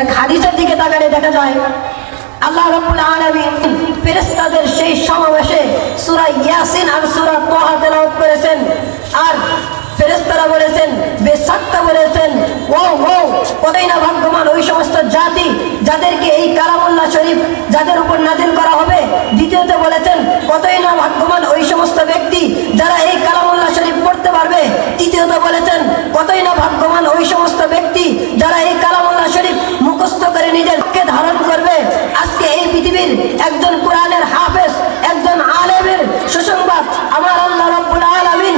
এক হাদিসের দিকে তাকালে দেখা যায় আল্লাহ রাব্বুল আলামিন ফেরেশতাদের সেই সমাবেশে সূরা ইয়াসিন আর সূরা তাহা তেলাওয়াত করেছেন। আর ফেরেশতারা বলেছেন, বেশাক্তা বলেছেন, ও কতই না ভাগ্যবান ওই সমস্ত জাতি যাদেরকে এই কালামুল্লাহ শরীফ যাদের উপর নাজিল করা হবে। দ্বিতীয়ত বলেছেন, কতই না ভাগ্যবান ওই সমস্ত ব্যক্তি যারা এই কালামুল্লাহ শরীফ পড়তে পারবে। তৃতীয়ত বলেছেন, কতই না ভাগ্যবান ওই সমস্ত ব্যক্তি যারা এই কালামুল্লাহ শরীফ মুখস্থ করে নিজেরকে ধারণ করবে। আজকে এই পৃথিবীর একজন কোরআনের হাফেজ, একজন আলেমের সুসংবাদ আমার আল্লাহ রাব্বুল আলামিন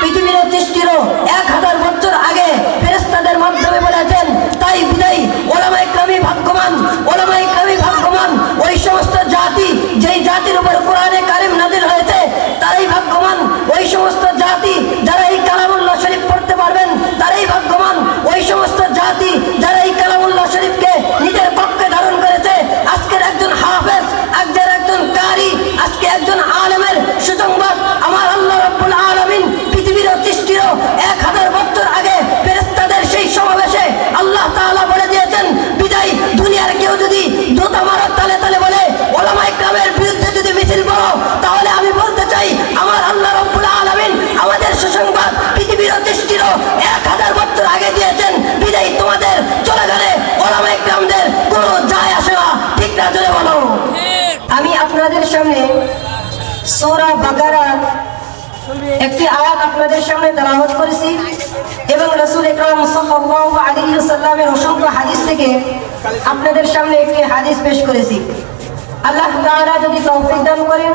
পৃথিবীর সৃষ্টিরও 1000 বছর আগে ফেরেশতাদের মাধ্যমে বলেছেন। তাই বিদায়ী ওলামায়ে কেরামই ভাগ্যবান, ওলামায়ে কেরামই ভাগ্যবান। ওই সমস্ত জাতি যেই জাতির উপর কোরআনে কারিম নাযিল হয়েছে তারাই ভাগ্যবান। ওই সমস্ত জাতি যারা এই কালামুল্লাহ শরীফ পড়তে পারবেন তারাই ভাগ্যবান। ওই সমস্ত জাতি যারা এই কালামুল্লাহ শরীফকে নিজের পক্ষে ধারণ করেছে। আজকের একজন হাফেজ, আজকের একজন কারি, আজকে একজন আলেমের সুসংবাদ আমার আল্লাহ রাব্বুল আলামিন পৃথিবীর সৃষ্টিরও 1000 বছর আগে ফেরেশতাদের সেই সমাবেশে আল্লাহ তাআলা বলে দিয়েছেন। বিদায় দুনিয়ার কেউ যদি জুতা মারার তালে তালে বলে ওলামায়ে কেরামের বিরুদ্ধে যদি মিছিল করো, তাহলে আমি বলতে চাই আমার আল্লাহ রাব্বুল আলামিন আমাদের সুসংবাদ পৃথিবীর সৃষ্টিরও 1000 বছর আগে দিয়েছেন। বিদায় তোমাদের চলে গেলে ওলামায়ে কেরামদের কোনো যায় আসে না। ঠিক না? জোরে বলো। আমি আপনাদের সামনে সূরা বাকারার একটি আয়াত আপনাদের সামনে তেলাওয়াত করেছি এবং রাসূল আকরাম সাল্লাল্লাহু আলাইহি ওয়াসাল্লামের অসংখ্য হাদিস থেকে আপনাদের সামনে একটি হাদিস পেশ করেছি। আল্লাহ তাআলা যদি তৌফিক দান করেন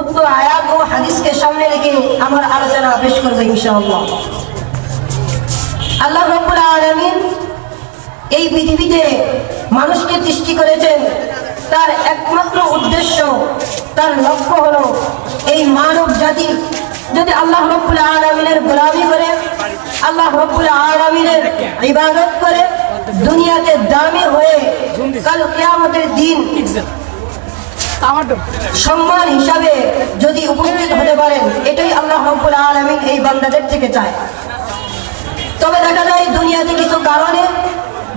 উক্ত আয়াত ও হাদিসকে সামনে রেখে আমার আলোচনা পেশ করব ইনশাআল্লাহ। আল্লাহ রাব্বুল আলামিন এই পৃথিবীতে মানুষকে সৃষ্টি করেছেন। তার একমাত্র উদ্দেশ্য, তার লক্ষ্য হলো এই মানব জাতি যদি আল্লাহ রাব্বুল আলামিনের গোলামি করে, আল্লাহ রাব্বুল আলামিনের ইবাদত করে, দুনিয়াতে দামি হয়ে কাল কিয়ামতের দিন সম্মান হিসাবে যদি উপস্থিত হতে পারেন, এটাই আল্লাহ রাব্বুল আলামিন এই বান্দাদের থেকে চায়। তবে দেখা যায় দুনিয়াতে কিছু কারণে,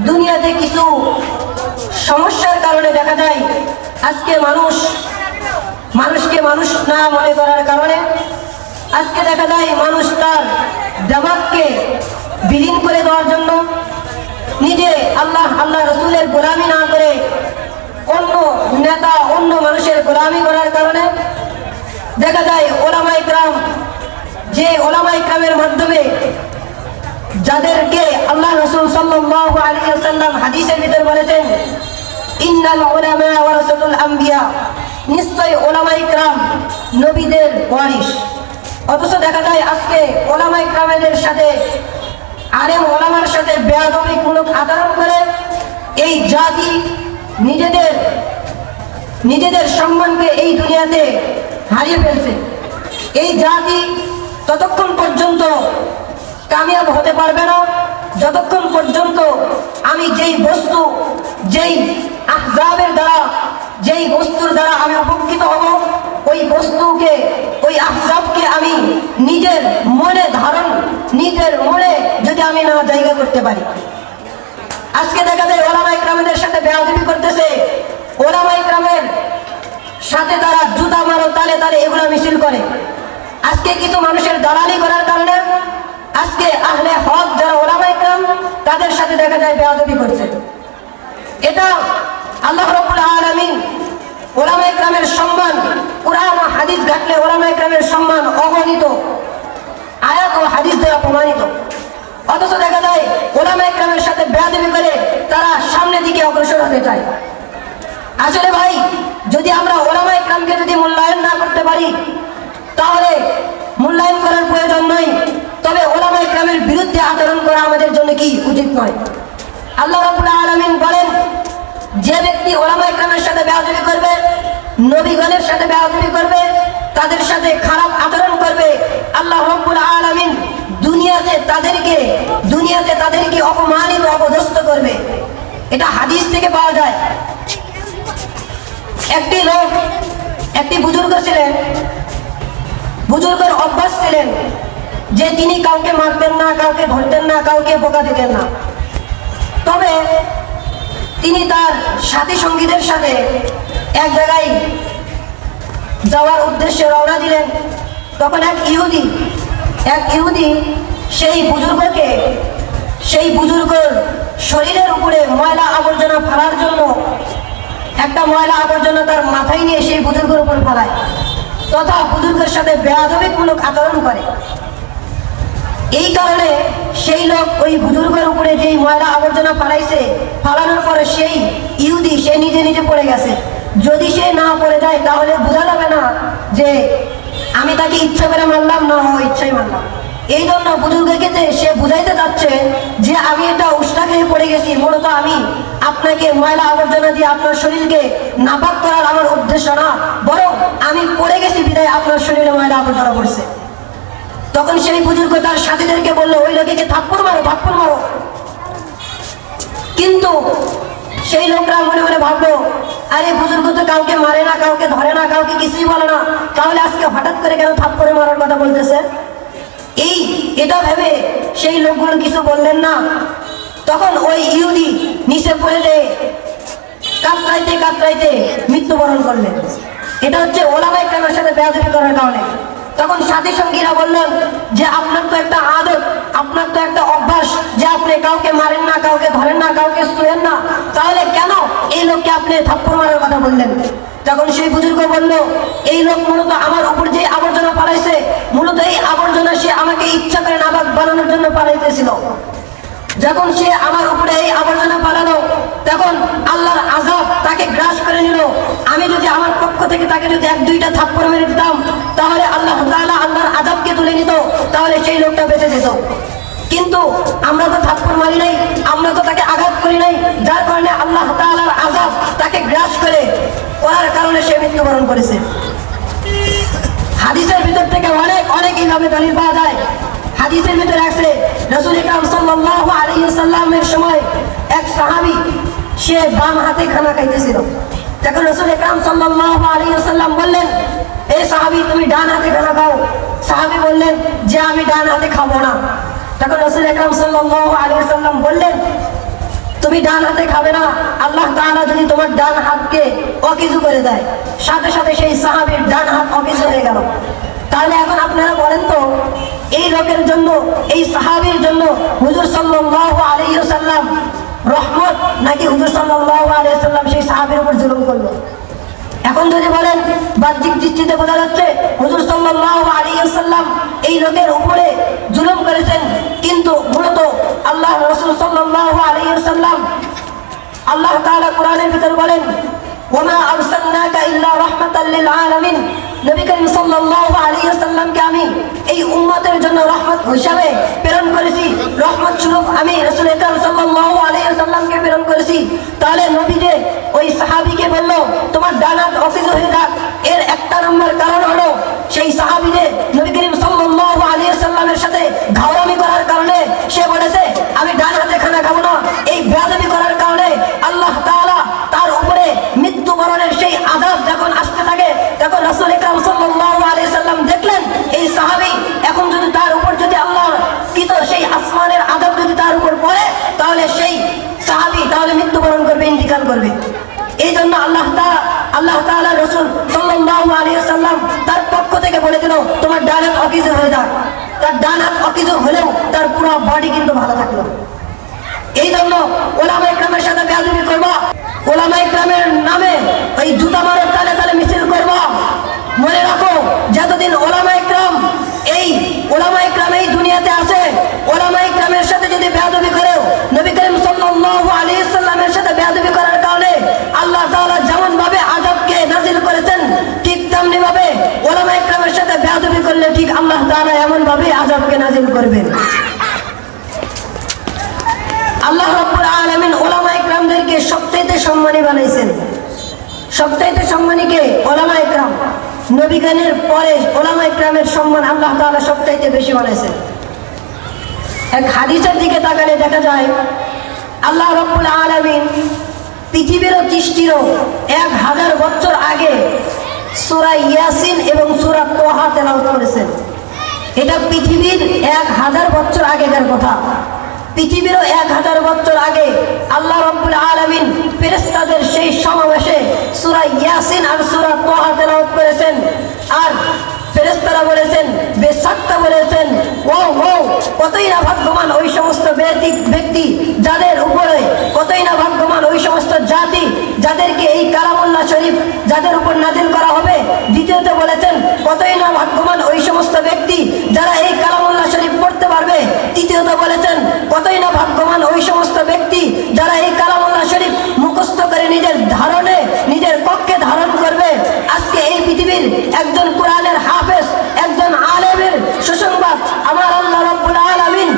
দুনিয়াতে কিছু সমস্যার কারণে দেখা যায় আজকে মানুষকে মানুষ না মনে করার কারণে আজকে দেখা যায় মানুষ তার দিমাগকে বিলীন করে দেওয়ার জন্য নিজে আল্লাহ রাসূলের গোলামি না করে অন্য নেতা, অন্য মানুষের গোলামি করার কারণে দেখা যায় ওলামায়ে কেরাম, যে ওলামায়ে কেরামের মাধ্যমে যাদেরকে আল্লাহ রাসূল সাল্লাল্লাহু আলাইহি ওয়াসাল্লাম হাদিসের ভিতর বলেছেন, ইন্নাল উলামা ওয়ারাসাতুল আম্বিয়া, নিশ্চয় ওলামায়ে কেরাম নবীদের ওয়ারিস। অথচ দেখা যায় আজকে ওলামায়ে কেরামদের সাথে, আলেম ওলামার সাথে বেয়াদবিমূলক আচরণ করে এই জাতি নিজেদের সম্মানকে এই দুনিয়াতে হারিয়ে ফেলছে। এই জাতি ততক্ষণ পর্যন্ত কামিয়াব হতে পারবে না যতক্ষণ পর্যন্ত আমি যেই আহজাবের দ্বারা, যেই বস্তুর দ্বারা আমি উপকৃত হব, ওই বস্তুকে, ওই আহজাবকে আমি নিজের মনে যদি আমি না জায়গা করতে পারি। আজকে দেখা যায় ওলামায়ে কেরামদের সাথে বেয়াদবি করতেছে, ওলামায়ে কেরামের সাথে তারা জুতা মারো তালে তালে এগুলো মিছিল করে। আজকে কিছু মানুষের দালালি করার কারণে আজকে আহলে হক যারা ওলামায়ে কেরাম তাদের সাথে দেখা যায় বেয়াদবি করছে। এটা আল্লাহ রাব্বুল আলামিন ওলামায়ে কেরামের সম্মান, কুরআন ও হাদিস ঘাটলে ওলামায়ে কেরামের সম্মান অগণিত, আয়াত ও হাদিস দ্বারা প্রমাণিত। অথচ দেখা যায় ওলামায়ে কেরামের সাথে বেয়াদবি করে তারা সামনের দিকে অগ্রসর হতে চায়। আসলে ভাই, যদি আমরা ওলামায়ে কেরামকে যদি মূল্যায়ন না করতে পারি তাহলে মূল্যায়ন করার প্রয়োজন নয়, তবে ওলামায়ে কেরামের বিরুদ্ধে আচরণ করা আমাদের জন্য কি উচিত নয়। আল্লাহ রাব্বুল আলামিন বলেন, যে ব্যক্তি ওলামায়ে কেরামের সাথে বেয়াদবি করবে, নবীগণের সাথে বেয়াদবি করবে, তাদের সাথে খারাপ আচরণ করবে, আল্লাহ রাব্বুল আলামিন দুনিয়াতে তাদেরকে অপমানিত, অপদস্থ করবে। এটা হাদিস থেকে পাওয়া যায়। একটি বুজুর্গ ছিলেন, বুজুর্গের অভ্যাস ছিলেন যে তিনি কাউকে মারতেন না, কাউকে ধরতেন না, কাউকে বোকা দিতেন না। তবে সাথী সঙ্গীদের সাথে এক জায়গায় যাওয়ার উদ্দেশ্যে রওনা দিলেন। তখন এক ইহুদি সেই বুজুর্গর শরীরের উপরে ময়লা আবর্জনা ফেলার জন্য একটা ময়লা আবর্জনা তার মাথায় নিয়ে সেই বুজুর্গের উপর ফেলায় তথা বুজুর্গের সাথে বেয়াদবিমূলক আচরণ করে। এই কারণে সেই লোক ওই বুজুর্গের উপরে যেই ময়লা আবর্জনা ফালানোর পরে সেই ইহুদি সে নিজে নিজে পড়ে গেছে। যদি সে না পড়ে যায় তাহলে বোঝা যাবে না যে আমি তাকে ইচ্ছা করে মারলাম না ইচ্ছাই মারলাম। এই জন্য বুজুর্গকে সে বুঝাইতে যাচ্ছে যে আমি এটা উষ্টা খেয়ে পড়ে গেছি, মূলত আমি আপনাকে ময়লা আবর্জনা দিয়ে আপনার শরীরকে নাপাক করার আমার উদ্দেশ্য না, বরং আমি পড়ে গেছি বিদায় আপনার শরীরে ময়লা আবর্জনা পড়ছে। তখন সেই বুজুর্গ তার সাথীদেরকে বললো ওই লোককে থাপ্পড় মারো। কিন্তু সেই লোকরা মনে মনে ভাবলো, আরে বুজুর্গ তো কাউকে মারে না, কাউকে ধরে না, কাউকে কিছুই বলে না, তাহলে আজকে হঠাৎ করে কেন থাপ্পড়ে মারার কথা বলতেছে? এটা ভেবে সেই লোকগুলো কিছু বললেন না। তখন ওই ইহুদি নিচে পড়ে যেয়ে কাতরাইতে মৃত্যুবরণ করলেন। এটা হচ্ছে ওলামায়ে কেরামের সাথে বেয়াদবি করার কারণে। তখন সাথী সঙ্গীরা বললেন যে আপনার তো একটা আদত, আপনার তো একটা অভ্যাস যে আপনি কাউকে মারেন না, কাউকে ধরেন না, কাউকে ছুঁয়েন না, তাহলে কেন এই লোককে আপনি থাপ্পড় মারার কথা বললেন? তখন সেই বুজুর্গ বলল, এই লোক মূলত আমার উপর যে আবর্জনা পালাইছে, মূলত এই আবর্জনা সে আমাকে ইচ্ছা করে নাপাক বানানোর জন্য পালাইতেছিল। যখন সে আমার উপরে এই আবর্জনা পালালো, তখন আল্লাহর আযাব তাকে গ্রাস করে নিল। আমি যদি আমার পক্ষ থেকে তাকে যদি এক দুইটা থাপ্পড় মেরে দিতাম, তাহলে আল্লাহ তাআলা আল্লাহর আযাবকে তুলে নিত, তাহলে সেই লোকটা বেঁচে যেত। কিন্তু আমরা তো থাপ্পড় মারি নাই, আমরা তো তাকে আঘাত করি নাই, যার কারণে আল্লাহ তাআলার আযাব তাকে গ্রাস করার কারণে সে মৃত্যুবরণ করেছে। হাদিসের ভিতর থেকে অনেক এইভাবে দলিল পাওয়া যায়। হাদিসের ভিতরে আছে রাসূল আকরাম সাল্লাল্লাহু আলাইহি ওয়াসাল্লামের সময় এক সাহাবী সে বাম হাতে খানা খাইতেছিল। তখন রাসূল আকরাম সাল্লাল্লাহু আলাইহি ওয়াসাল্লাম বললেন, এই সাহাবী তুমি ডান হাতে খানা খাও। সাহাবী বললেন যে আমি ডান হাতে খাবো না। তখন রাসূল আকরাম সাল্লাল্লাহু আলাইহি ওয়াসাল্লাম বললেন, তুমি ডান হাতে খাবে না, আল্লাহ তাআলা যদি তোমার ডান হাতকে অকিজু করে দেয়। সাথে সাথে সেই সাহাবীর ডান হাত অকিজু হয়ে গেল। তাহলে এখন আপনারা বলেন তো, এই লোকের জন্য, এই সাহাবীর জন্য হুজুর সাল্লাল্লাহু আলাইহি ওয়াসাল্লাম রহমত নাকি হুজুর সাল্লাল্লাহু আলাইহি ওয়াসাল্লাম সেই সাহাবীর উপর জুলুম করলো? এখন যদি বলেন বাহ্যিক দৃষ্টিতে বোঝা যাচ্ছে হুজুর সাল্লাল্লাহু আলাইহি ওয়াসাল্লাম এই লোকের উপরে জুলুম করেছেন, কিন্তু মূলত আল্লাহ রাসূল সাল্লাল্লাহু আলাইহি ওয়াসাল্লাম, আল্লাহ তাআলা কোরআনের ভিতর বলেন, ওয়া আরসালনাকা ইল্লা রাহমাতাল লিল আলামিন। নবী করিম সাল্লাল্লাহু আলাইহি ওয়াসাল্লামকে আমি এই উম্মতের জন্য রহমত হিসাবে প্রেরণ করেছি, রহমত স্বরূপ আমি রাসূল আকরাম সাল্লাল্লাহু আলাইহি ওয়াসাল্লামকে প্রেরণ করেছি। তাহলে নবী যে ওই সাহাবীকে বলল তোমার ডান হাত অকেজো হয়ে যাক, এর একটা নম্বর কারণ হলো সেই সাহাবী যে নবী করিম সাল্লাল্লাহু আলাইহি ওয়াসাল্লামের সাথে ঘাওরামি করার কারণে সে বলেছে আমি ডান হাতে খানা খাবো না। এই বেয়াদবি করার কারণে আল্লাহ তাআলা তার উপরে মৃত্যুবরণের সেই আযাব যখন আসতে থাকে, তখন রাসূল আকরাম সাল্লাল্লাহু আলাইহি ওয়াসাল্লাম দেখলেন এই সাহাবী এখন যদি তার উপর যদি আল্লাহ সেই আসমানের আযাব যদি তার উপর পড়ে, তাহলে সেই সাহাবী তাহলে মৃত্যুবরণ করবে, ইন্তিকাল করবে। এই জন্য আল্লাহ তাআলা রাসূল সাল্লাল্লাহু আলাইহি ওয়াসাল্লাম তার পক্ষ থেকে বলে দিল তোমার ডান হাত অকিজু হয়ে যাক। তার ডান হাত অকিজু হলেও তার পুরো বডি কিন্তু ভালো থাকলো। এই জন্য ওলামায়ে কেরামের সাথে বেয়াদবি করবা, ওলামায়ে কেরামের নামে ওই জুতা মারার তালে তালে মিছিল করবা, মনে রাখো যতদিন ওলামায়ে কেরাম এই দুনিয়াতে আছে, ওলামায়ে কেরামের সাথে যদি বেয়াদবি করো, নবী করিম সাল্লাল্লাহু আলাইহি ওয়াসাল্লামের সাথে বেয়াদবি করার কারণে আল্লাহ তাআলা যেমন ভাবে আযাবকে নাযিল করেছেন, ঠিক তেমনি ভাবে ওলামায়ে কেরামের সাথে বেয়াদবি করলে ঠিক আল্লাহ তাআলা এমন ভাবে আযাবকে নাযিল করবেন। আল্লাহ রাব্বুল আলামিন ওলামায়ে কেরামদেরকে সবচেয়ে সম্মানী বানাইছেন। সবচেয়ে সম্মানী কে? ওলামায়ে কেরাম। নবীগণের পরে ওলামায়ে কেরামের সম্মান আল্লাহ তাআলা সবচেয়ে বেশি বানাইছেন। এক হাদিসের দিকে তাকালে দেখা যায় আল্লাহ রাব্বুল আলামিন পৃথিবীর সৃষ্টিরও 1000 বছর আগে সূরা ইয়াসিন এবং সূরা তোহা তেলাওয়াত করেছেন। এটা পৃথিবীর 1000 বছর আগেকার কথা। পৃথিবীরও 1000 বছর আগে আল্লাহ রাব্বুল আলামিন ফেরেশতাদের সেই সমাবেশে সূরা ইয়াসিন আর সূরা তাহা তেলাওয়াত করেছেন। আর ফেরেশতারা বলেছেন, বেশাক্তা বলেছেন, ও কতই না ভাগ্যবান ওই সমস্ত ব্যক্তি যাদের উপরে, কতই না ভাগ্যবান ওই সমস্ত জাতি যাদেরকে এই কালামুল্লাহ শরীফ যাদের উপর নাজিল করা হবে। দ্বিতীয়তে বলেছেন, কতই না ভাগ্যবান ওই সমস্ত ব্যক্তি যারা এই কালামুল্লাহ শরীফ পড়তে পারবে। তৃতীয়ত বলেছেন, কতই না ভাগ্যবান ওই সমস্ত ব্যক্তি যারা এই কালামুল্লাহ শরীফ মুখস্থ করে নিজের ধারণে, নিজের পক্ষে ধারণ করবে। আজকে এই পৃথিবীর একজন কোরআনের হাফেজ, একজন আলেমের সুসংবাদ আমার আল্লাহ রাব্বুল আলামিন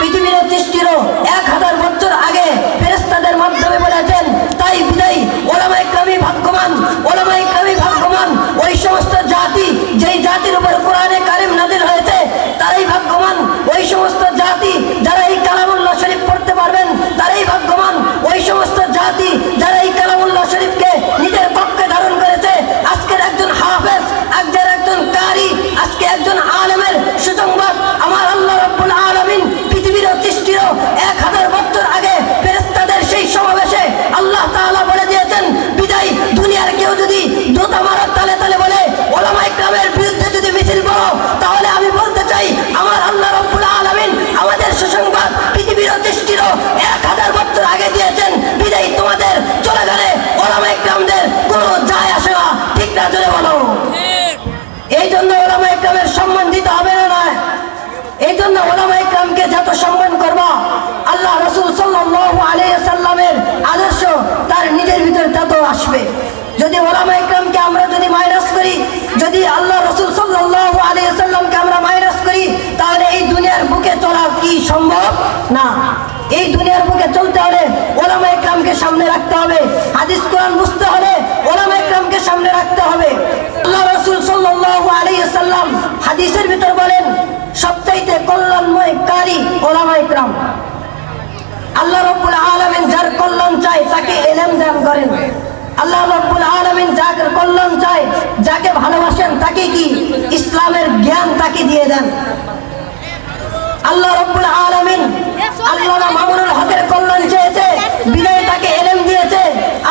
পৃথিবীর সৃষ্টিরও 1000 বছর আগে ফেরেশতাদের মাধ্যমে বলেছেন। তাই বিদায়ী ওলামায়ে কেরামই ভাগ্যবান, ওলামায়ে কেরামই ভাগ্যবান। ওই সমস্ত জাতি, যেই জাতির উপর কোরআনে কারিম নাযিল হয়েছে, তারাই ভাগ্যবান। ওই সমস্ত জাতি যারা এই কালামুল্লাহ শরীফ পড়তে পারবেন, তারাই ভাগ্যবান। ওই সমস্ত জাতি যারা এই কালামুল্লাহ শরীফকে নিজের পক্ষে ধারণ করেছে। আজকের একজন হাফেজ, আজকের একজন কারি, আজকে একজন আলেমের সুসংবাদ আমার আল্লাহ রাব্বুল আলামিন পৃথিবীর সৃষ্টিরও 1000 বছর আগে ফেরেশতাদের সেই সমাবেশে আল্লাহ তাআলা বলে দিয়েছেন। বিদায় দুনিয়ার কেউ যদি দোতা মারার তালে তালে বলে ওলামায়ে কেরামের বিরুদ্ধে যদি মিছিল করো, তাহলে আমি বলতে চাই আমার আল্লাহ রাব্বুল আলামিন আমাদের সুসংবাদ পৃথিবীর সৃষ্টিরও 1000 বছর আগে দিয়েছেন। বিদায় তোমাদের চলে গেলে ওলামায়ে কেরামদের কোনো যায় আসে না। ঠিক না? জোরে বলো। এই জন্য ওলামায়ে কেরামের সম্মান দিতে হবে না। এই জন্য ওলামায়ে কেরামকে যত সম্মান করবা, আল্লাহ রাসূল সাল্লাল্লাহু আলাইহি ওয়াসাল্লামের আদর্শ তার নিজের ভিতর তত আসবে। যদি ওলামায়ে কেরামকে আমরা যদি মাইনাস করি, যদি আল্লাহ রাসূল সাল্লাল্লাহু আলাইহি ওয়াসাল্লামকে আমরা মাইনাস করি, তাহলে এই দুনিয়ার বুকে চলা কি সম্ভব না। এই দুনিয়ার বুকে চলতে হলে ওলামায়ে কেরামকে সামনে রাখতে হবে। হাদিস কোরআন বুঝতে হলে ওলামায়ে কেরামকে সামনে রাখতে হবে। আল্লাহ রাসূল সাল্লাল্লাহু আলাইহি ওয়াসাল্লাম হাদিসের ভিতর বলেন, সবচাইতে কল্যাণময় কারি ওলামায়ে কেরাম। আল্লাহ রাব্বুল আলামিন যার কল্যাণ চায় তাকে ইলম দান করেন। আল্লাহ রাব্বুল আলামিন যার কল্যাণ চায়, যাকে ভালোবাসেন, তাকে কি ইসলামের জ্ঞান তাকে দিয়ে দেন। আল্লাহ রাব্বুল আলামিন আল্লামা মামুনুল হকের কল্যাণ চেয়েছে, বিদায় তাকে ইলম দিয়েছে।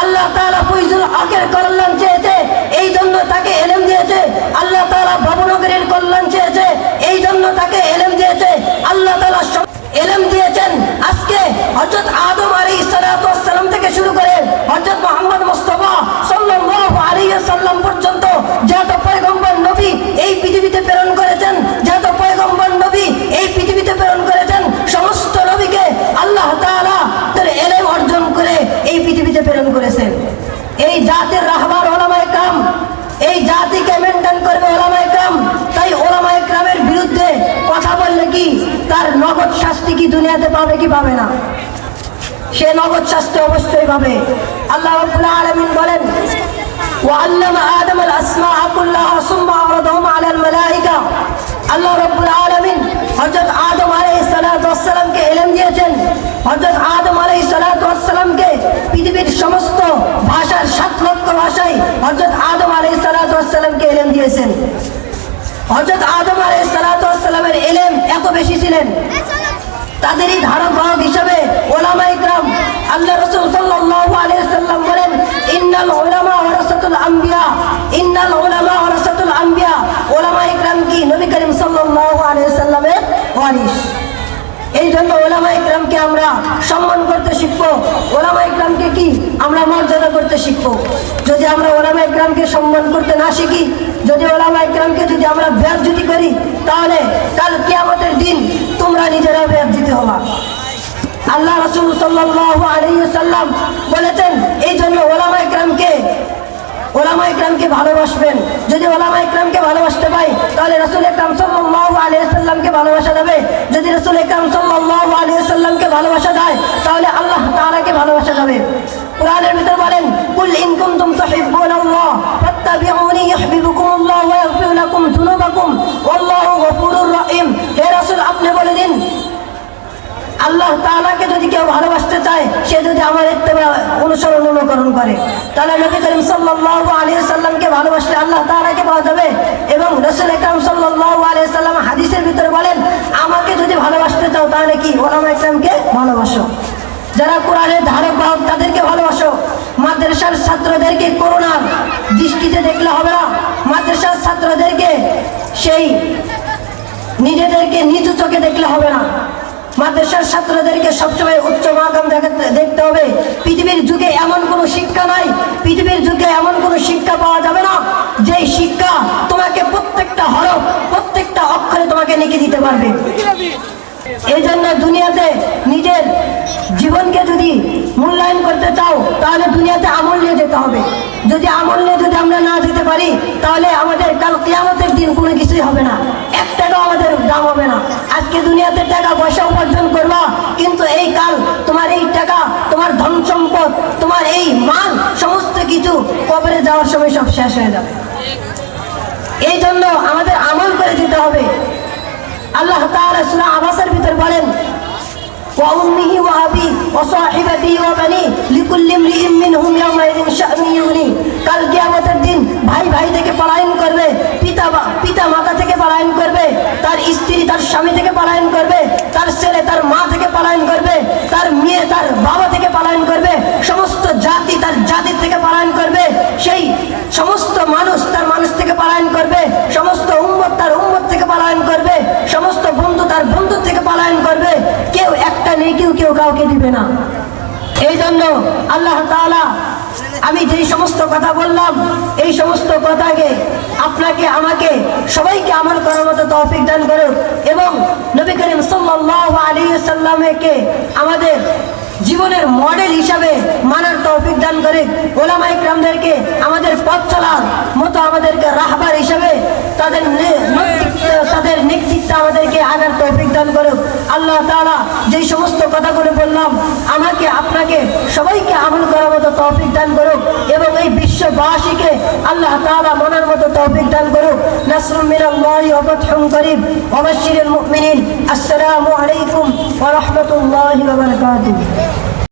আল্লাহ তাআলা ফয়জুল হকের কল্যাণ চেয়েছে, এই জন্য তাকে ইলম দিয়েছে। আল্লাহ তাআলা বাবুনগরীর কল্যাণ চেয়েছে, এই জন্য তাকে ইলম দিয়েছে। আল্লাহ তাআলা ইলম দিয়েছেন। আজকে হযরত আদম আলাইহিস সালাতু ওয়াস সালাম থেকে শুরু করে হযরত মুহাম্মদ মুস্তাফা সাল্লাল্লাহু আলাইহি ওয়াসাল্লাম পর্যন্ত যত পয়গম্বর নবী এই পৃথিবীতে প্রেরণ করেছেন, যত পয়গম্বর নবী এই পৃথিবীতে প্রেরণ করেছেন, সমস্ত নবীকে আল্লাহ তাআলা তার ইলম অর্জন করে এই পৃথিবীতে প্রেরণ করেছেন। এই জাতির রাহবার ওলামায়ে কেরাম, এই জাতিকে মেনটেন করবে ওলামায়ে কেরাম। তাই ওলামায়ে কেরামের বিরুদ্ধে কথা বললে কি তার নগদ শাস্তি কি দুনিয়াতে পাবে কি পাবে না? সে নগদ শাস্তি অবশ্যই পাবে। আল্লাহ রাব্বুল আলামিন বলেন, ওয়াল্লামা আদমাল আসমাআ কুল্লাহা সুম্মা আরাদাহুম আলাল মালায়েকা। আল্লাহ রাব্বুল আলামিন হযরত আদম আলাইহিস সালাতু ওয়াস সালামকে ইলম দিয়েছেন। হযরত আদম আলাইহিস সালাতু ওয়াস সালামকে পৃথিবীর সমস্ত ভাষার 7 লক্ষ ভাষায় হযরত আদম আলাইহিস সালাতু ওয়াস সালামকে ইলম দিয়েছেন। হযরত আদম আলাইহিস সালাতু ওয়াস সালামের ইলম এত বেশি ছিলেন, তাদেরই ধারক বাহক হিসেবে ওলামায়ে কেরাম। আল্লাহ রাসূল সাল্লাল্লাহু আলাইহি ওয়াসাল্লাম বলেন, ইন্নাল উলামা ওয়ারাসাতুল আম্বিয়া, ইন্নাল উলামা ওয়ারাসাতুল আম্বিয়া। ওলামায়ে কেরাম কি নবী করিম সাল্লাল্লাহু আলাইহি ওয়াসাল্লামের ওয়ারিস। এই জন্য ওলামায়ে কেরামকে আমরা সম্মান করতে শিখবো। ওলামায়ে কেরামকে কি আমরা মর্যাদা করতে শিখবো। যদি আমরা ওলামায়ে কেরামকে সম্মান করতে না শিখি, যদি ওলামায়ে কেরামকে যদি আমরা বেয়াজ্জতি করি, তাহলে কাল কিয়ামতের দিন তোমরা নিজেরা বেয়াজ্জতি হবা। আল্লাহ রাসূল সাল্লাল্লাহু আলাইহি ওয়াসাল্লাম বলেছেন, এই জন্য ওলামায়ে কেরামকে ভালোবাসবেন। যদি ওলামায়ে কেরামকে ভালোবাসতে পাই, তাহলে রাসূল আকরাম সাল্লাল্লাহু আলাইহি ওয়াসাল্লামকে ভালোবাসা যাবে। যদি রাসূল আকরাম সাল্লাল্লাহু আলাইহি ওয়াসাল্লামকে ভালোবাসা যায়, তাহলে আল্লাহ তাআলাকে ভালোবাসা যাবে। কোরআনের ভিতর বলেন, কুল ইন কুনতুম তুহিব্বুনাল্লাহ ফাত্তাবিউনি ইউহিব্বুকুমুল্লাহ ওয়া ইয়াগফির লাকুম যুনুবাকুম ওয়াল্লাহু গফুরুর রহিম। হে রাসূল, আপনি বলে দিন, আল্লাহ তাআলাকে যদি কেউ ভালোবাসতে চায়, সে যদি আমার ইত্তেবা অনুকরণ করে, তাহলে নবী করিম সাল্লাল্লাহু আলাইহি ওয়াসাল্লামকে ভালোবাসলে আল্লাহ তাআলাকে পাওয়া যাবে। এবং রাসূল আকরাম সাল্লাল্লাহু আলাইহি ওয়াসাল্লাম হাদিসের ভিতরে বলেন, আমাকে যদি ভালোবাসতে চাও, তাহলে কি ওলামায়ে কেরামকে ভালোবাসো। যারা কোরআনের ধারক বাহক তাদেরকে ভালোবাসো। মাদ্রাসার ছাত্রদেরকে করোনার দৃষ্টিতে দেখলে হবে না, মাদ্রাসার ছাত্রদেরকে সেই নিজেদেরকে নিচু চোখে দেখলে হবে না, মাদ্রাসার ছাত্রদেরকে সবসময় উচ্চ মাকাম দেখতে হবে। পৃথিবীর যুগে এমন কোনো শিক্ষা নাই, পৃথিবীর যুগে এমন কোনো শিক্ষা পাওয়া যাবে না যে শিক্ষা তোমাকে প্রত্যেকটা হরফ প্রত্যেকটা অক্ষরে তোমাকে লিখে দিতে পারবে। এই জন্য দুনিয়াতে নিজের জীবনকে যদি মূল্যায়ন করতে চাও তাহলে দুনিয়াতে আমল নিয়ে যেতে হবে। যদি আমল নিয়ে যদি আমরা না যেতে পারি তাহলে আমাদের কাল কিয়ামতের দিন কোনো কিছুই হবে না, এক টাকাও আমাদের দাম হবে না। আজকে দুনিয়াতে টাকা পয়সা উপার্জন করবা, কিন্তু এই কাল তোমার এই টাকা, তোমার ধন সম্পদ, তোমার এই মাল সমস্ত কিছু কবরে যাওয়ার সময় সব শেষ হয়ে যাবে। এই জন্য আমাদের আমল করে যেতে হবে। আল্লাহ তাআলা সূরা আবাসের ভিতর বলেন, ওয়া উম্মিহি ওয়া আবি ওয়া সাহিবাতিহি ওয়া বানি লিকুল্লি ইমরিইম মিনহুম ইয়াওমাইযিন শা'নুন ইউগনি। কাল কিয়ামতের দিন ভাই ভাই থেকে পলায়ন করবে, পিতা মাতা থেকে পলায়ন করবে, তার স্ত্রী তার স্বামী থেকে পলায়ন করবে, তার ছেলে তার মা থেকে পলায়ন করবে, তার মেয়ে তার বাবা থেকে পলায়ন করবে, সমস্ত জাতি তার জাতির থেকে পলায়ন করবে, সেই সমস্ত মানুষ তার মানুষ থেকে পলায়ন করবে, সমস্ত উম্মত তার উম্মত থেকে পলায়ন করবে, সমস্ত বন্ধু তার বন্ধু থেকে পলায়ন করবে। কেউ একটা নেকিও কেউ কাউকে দিবে না। এই জন্য আল্লাহ তাআলা আমি যেই সমস্ত কথা বললাম এই সমস্ত কথাকে আপনাকে আমাকে সবাইকে আমল করার মতো তৌফিক দান করুন এবং নবী করিম সাল্লাল্লাহু আলাইহি ওয়াসাল্লামকে আমাদের জীবনের মডেল হিসাবে মানার তৌফিক দান করে, ওলামায়ে কিরামদেরকে আমাদের পথ চলার মতো আমাদেরকে রাহবার হিসাবে তাদের নেতৃত্ব আমাদেরকে আনার তৌফিক দান করুক। আল্লাহ তাআলা যেই সমস্ত কথাগুলো বললাম আমাকে আপনাকে সবাইকে আমল করার মতো তৌফিক দান করুক এবং এই বিশ্ববাসীকে আল্লাহ তাআলা মানার মতো তৌফিক দান করুক। নাসরুম মিনাল্লাহি ওয়া ফাতহুন করিব ওয়া বাশশিরিল মুমিনিন। আসসালামু আলাইকুম ওয়া রাহমাতুল্লাহি ওয়া বারাকাতুহু।